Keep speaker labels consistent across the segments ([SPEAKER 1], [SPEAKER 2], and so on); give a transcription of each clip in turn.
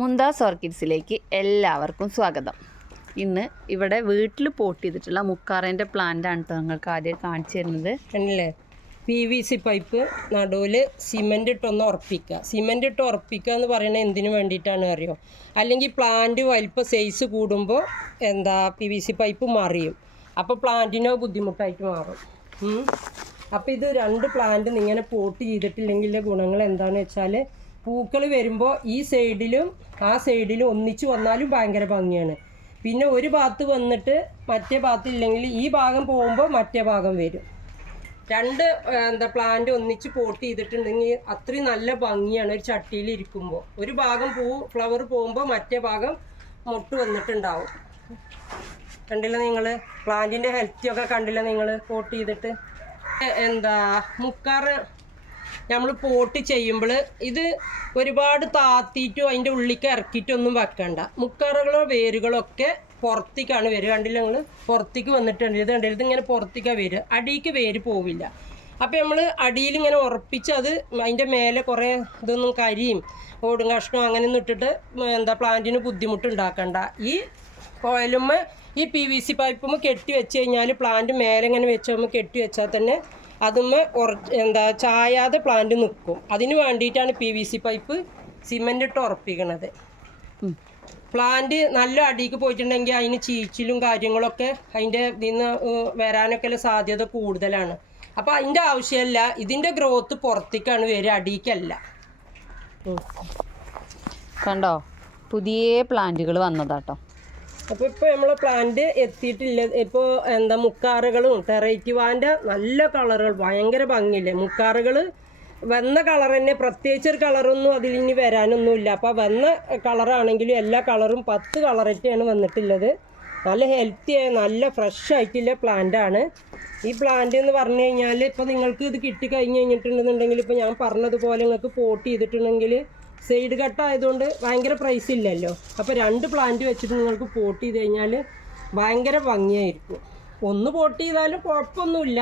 [SPEAKER 1] മുന്താസ് ഓർക്കിഡ്സിലേക്ക് എല്ലാവർക്കും സ്വാഗതം. ഇന്ന് ഇവിടെ വീട്ടിൽ പോട്ട് ചെയ്തിട്ടുള്ള മുക്കാറേന്റെ പ്ലാന്റ് ആണ് നിങ്ങൾക്ക് ആദ്യം കാണിച്ചു തരുന്നത്.
[SPEAKER 2] അല്ലേ പി വി സി പൈപ്പ് നടുവിൽ സിമെന്റ് ഇട്ടൊന്ന് ഉറപ്പിക്കുക സിമെന്റ് ഇട്ട് ഉറപ്പിക്കുക എന്ന് പറയുന്നത് എന്തിനു വേണ്ടിയിട്ടാണ് അറിയോ? അല്ലെങ്കിൽ പ്ലാന്റ് വലിപ്പ സൈസ് കൂടുമ്പോൾ എന്താ പി വി സി പൈപ്പ് മറിയും. അപ്പോൾ പ്ലാന്റിനോ ബുദ്ധിമുട്ടായിട്ട് മാറും. അപ്പോൾ ഇത് രണ്ട് പ്ലാന്റ് ഇങ്ങനെ പോട്ട് ചെയ്തിട്ടില്ലെങ്കിൽ ഗുണങ്ങൾ എന്താണെന്ന് വെച്ചാൽ പൂക്കൾ വരുമ്പോൾ ഈ സൈഡിലും ആ സൈഡിലും ഒന്നിച്ച് വന്നാലും ഭയങ്കര ഭംഗിയാണ്. പിന്നെ ഒരു ഭാഗത്ത് വന്നിട്ട് മറ്റേ ഭാഗത്ത് ഇല്ലെങ്കിൽ ഈ ഭാഗം പോകുമ്പോൾ മറ്റേ ഭാഗം വരും. രണ്ട് എന്താ പ്ലാന്റ് ഒന്നിച്ച് പോട്ട് ചെയ്തിട്ടുണ്ടെങ്കിൽ അത്രയും നല്ല ഭംഗിയാണ് ഒരു ചട്ടിയിൽ ഇരിക്കുമ്പോൾ ഒരു ഭാഗം പൂ ഫ്ലവർ പോകുമ്പോൾ മറ്റേ ഭാഗം മുട്ട് വന്നിട്ടുണ്ടാവും. കണ്ടില്ല നിങ്ങൾ പ്ലാന്റിന്റെ ഹെൽത്തി ഒക്കെ കണ്ടില്ല നിങ്ങൾ പോട്ട് ചെയ്തിട്ട്? എന്താ മുക്കാറ് നമ്മൾ പോട്ട് ചെയ്യുമ്പോൾ ഇത് ഒരുപാട് താത്തിയിട്ടും അതിന്റെ ഉള്ളിലേക്ക് ഇറക്കിയിട്ടൊന്നും വെക്കണ്ട. മുക്കാറുകളോ വേരുകളോ ഒക്കെ പുറത്തേക്കാണ് വരിക കണ്ടില്ല നിങ്ങൾ പുറത്തേക്ക് വന്നിട്ടുണ്ട്. ഇത് കണ്ടില്ല? ഇതിങ്ങനെ പുറത്തേക്കാണ് വരിക അടിയിലേക്ക് വേര് പോവില്ല. അപ്പോൾ നമ്മൾ അടിയിൽ ഇങ്ങനെ ഉറപ്പിച്ച് അത് അതിന്റെ മേലെ കുറേ ഇതൊന്നും കരിയും ഓടും കഷ്ണവും അങ്ങനെയൊന്നും ഇട്ടിട്ട് എന്താ പ്ലാന്റിന് ബുദ്ധിമുട്ടുണ്ടാക്കണ്ട. ഈ കോയിലുമ്മ ഈ പി വി സി പൈപ്പുമ്മ കെട്ടി വെച്ച് കഴിഞ്ഞാൽ പ്ലാന്റ് മേലെ ഇങ്ങനെ വെച്ചുമ്പോൾ കെട്ടി വെച്ചാൽ തന്നെ അതുമ്മ എന്താ ചായാതെ പ്ലാന്റ് നിൽക്കും അതിന് വേണ്ടിയിട്ടാണ് P V C pipe cement ഇട്ട് ഉറപ്പിക്കണത് പ്ലാന്റ് നല്ല അടിക്ക് പോയിട്ടുണ്ടെങ്കിൽ അതിന് ചീച്ചിലും കാര്യങ്ങളൊക്കെ അതിന്റെ നിന്ന് വരാനൊക്കെ സാധ്യത കൂടുതലാണ്. അപ്പോൾ അതിന്റെ ആവശ്യമല്ല ഇതിന്റെ ഗ്രോത്ത് പുറത്തേക്കാണ് വരിക അടിക്കല്ല.
[SPEAKER 1] കണ്ടോ? പുതിയ പ്ലാന്റുകൾ വന്നതാട്ടോ.
[SPEAKER 2] അപ്പോൾ ഇപ്പോൾ നമ്മളെ പ്ലാന്റ് എത്തിയിട്ടില്ല. ഇപ്പോൾ എന്താ മുക്കാറുകളും ടെറൈറ്റി വാന്റെ നല്ല കളറുകൾ ഭയങ്കര ഭംഗിയില്ലേ? മുക്കാറുകൾ വന്ന കളർ തന്നെ പ്രത്യേകിച്ച് ഒരു കളറൊന്നും അതിൽ ഇനി വരാനൊന്നുമില്ല. അപ്പോൾ വന്ന കളറാണെങ്കിലും എല്ലാ കളറും പത്ത് കളറായിട്ടാണ് വന്നിട്ടുള്ളത്. നല്ല ഹെൽത്തി ആയ നല്ല ഫ്രഷ് ആയിട്ടുള്ള പ്ലാന്റ് ആണ്. ഈ പ്ലാന്റ് എന്ന് പറഞ്ഞു കഴിഞ്ഞാൽ ഇപ്പോൾ നിങ്ങൾക്ക് ഇത് കിട്ടി കഴിഞ്ഞു കഴിഞ്ഞിട്ടുണ്ടെന്നുണ്ടെങ്കിൽ ഇപ്പോൾ ഞാൻ പറഞ്ഞതുപോലെ നിങ്ങൾക്ക് പോട്ട് ചെയ്തിട്ടുണ്ടെങ്കിൽ സൈഡ് കട്ട് ആയതുകൊണ്ട് ഭയങ്കര പ്രൈസ് ഇല്ലല്ലോ. അപ്പോൾ രണ്ട് പ്ലാന്റ് വെച്ചിട്ട് നിങ്ങൾക്ക് പോട്ട് ചെയ്ത് കഴിഞ്ഞാൽ ഭയങ്കര ഭംഗിയായിരിക്കും. ഒന്ന് പോട്ട് ചെയ്താലും കുഴപ്പമൊന്നുമില്ല.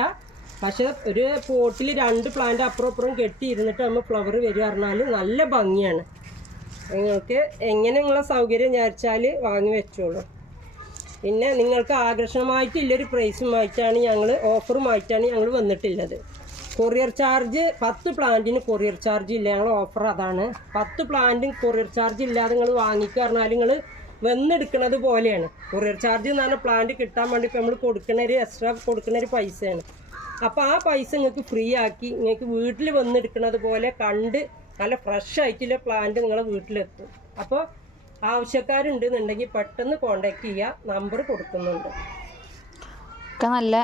[SPEAKER 2] പക്ഷെ ഒരു പോട്ടിൽ രണ്ട് പ്ലാന്റ് അപ്പുറം അപ്പുറം കെട്ടി ഇരുന്നിട്ട് നമ്മൾ ഫ്ലവർ വരിക പറഞ്ഞാൽ നല്ല ഭംഗിയാണ്. നിങ്ങൾക്ക് എങ്ങനെ നിങ്ങളെ സൗകര്യം വിചാരിച്ചാൽ വാങ്ങി വെച്ചോളൂ. പിന്നെ നിങ്ങൾക്ക് ആകർഷണമായിട്ടുള്ളൊരു പ്രൈസുമായിട്ടാണ് ഞങ്ങൾ ഓഫറുമായിട്ടാണ് ഞങ്ങൾ വന്നിട്ടുള്ളത്. കൊറിയർ ചാർജ് പത്ത് പ്ലാന്റിന് കൊറിയർ ചാർജ് ഇല്ല ഞങ്ങൾ ഓഫർ അതാണ്. പത്ത് പ്ലാന്റും കൊറിയർ ചാർജ് ഇല്ലാതെ നിങ്ങൾ വാങ്ങിക്കുക പറഞ്ഞാൽ നിങ്ങൾ വന്നെടുക്കുന്നത് പോലെയാണ്. കൊറിയർ ചാർജ് എന്ന് പറഞ്ഞാൽ പ്ലാന്റ് കിട്ടാൻ വേണ്ടി ഇപ്പോൾ നമ്മൾ കൊടുക്കുന്ന ഒരു എക്സ്ട്രാ കൊടുക്കുന്ന ഒരു പൈസയാണ്. അപ്പോൾ ആ പൈസ നിങ്ങൾക്ക് ഫ്രീ ആക്കി നിങ്ങൾക്ക് വീട്ടിൽ വന്നെടുക്കുന്നത് പോലെ കണ്ട് നല്ല ഫ്രഷ് ആയിട്ടുള്ള പ്ലാന്റ് നിങ്ങളെ വീട്ടിലെത്തും. അപ്പോൾ ആവശ്യക്കാരുണ്ടെന്നുണ്ടെങ്കിൽ പെട്ടെന്ന് കോണ്ടാക്ട് ചെയ്യുക നമ്പർ കൊടുക്കുന്നുണ്ട്.
[SPEAKER 1] ഒക്കെ നല്ല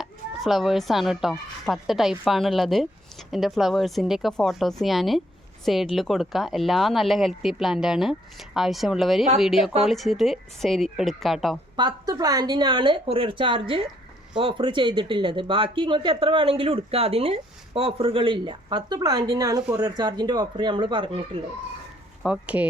[SPEAKER 1] ഫ്ലവേഴ്സാണ് കേട്ടോ പത്ത് ടൈപ്പാണുള്ളത് എന്റെ ഫ്ലവേഴ്സിന്റെ ഒക്കെ ഫോട്ടോസ് ഞാൻ സൈഡിൽ കൊടുക്കുക എല്ലാം നല്ല ഹെൽത്തി പ്ലാന്റ് ആണ്. ആവശ്യമുള്ളവർ വീഡിയോ കോൾ ചെയ്തിട്ട് ശരി എടുക്കാം കേട്ടോ
[SPEAKER 2] പത്ത് പ്ലാന്റിനാണ് കൊറിയർ ചാർജ് ഓഫർ ചെയ്തിട്ടുള്ളത്. ബാക്കി നിങ്ങൾക്ക് എത്ര വേണമെങ്കിലും എടുക്കുക അതിന് ഓഫറുകളില്ല പത്ത് പ്ലാന്റിനാണ് കൊറിയർ ചാർജിന്റെ ഓഫർ നമ്മൾ പറഞ്ഞിട്ടുള്ളത്.
[SPEAKER 1] ഓക്കേ